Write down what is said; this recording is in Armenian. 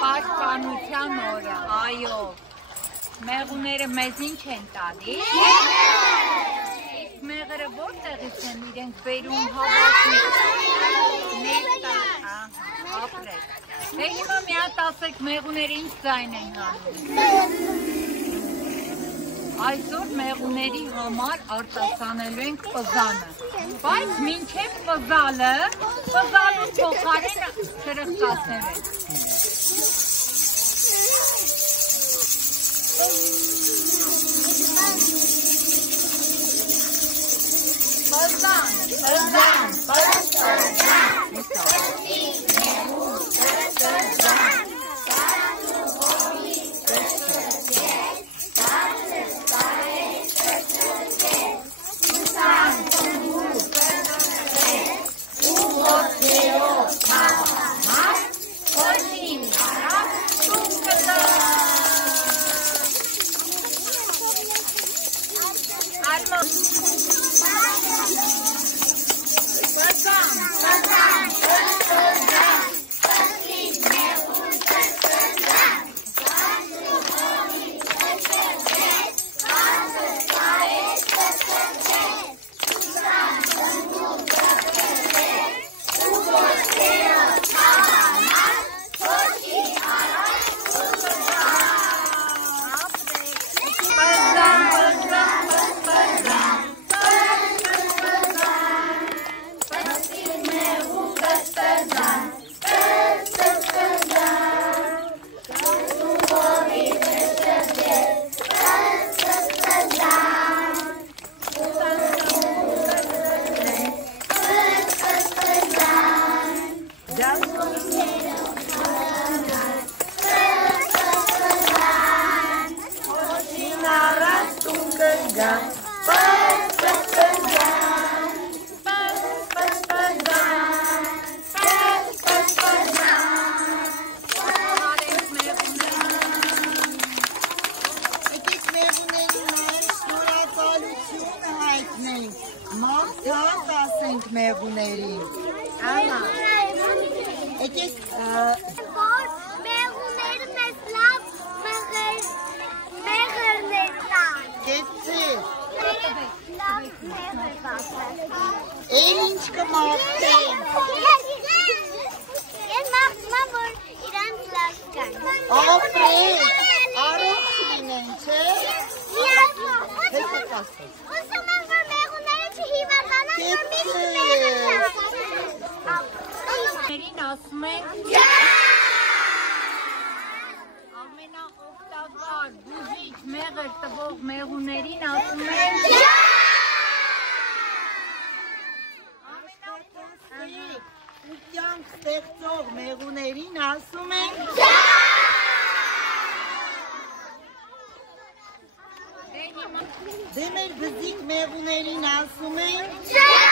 Պաշտպանության օրը, այո, մեղուները մեզ ինչ են տալիս, իսկ մեղրը որտեղից են իրենք բերում հավաքում, ապրեք, դե հիմա մի հատ ասեք մեղուները ինչ ձայն են հանում, այսօր մեղուների համար արտասանելու ենք պզանը, բայց մինչև պզալու փոխարեն սրըխկացնել ենք, Պզան, մեղուներին, եկեք մեղուները մեզ լավ մեղրներ տան, էլ ինչ կմաղթեն, ես մաղթում եմ, որ իրանց լավ կան, ապրեք, առողջ լինեն, չէ, ուզում եմ, որ մեղուները չհիվանդանան, որ միշտ մեղր ասում ենք ամենաօգտակար բուժիչ մեղր տվող մեղուներին ասում ենք ու կյանք ստեղծող մեղուներին ասում ենք դե մեր բզիկ մեղուներին ասում ենք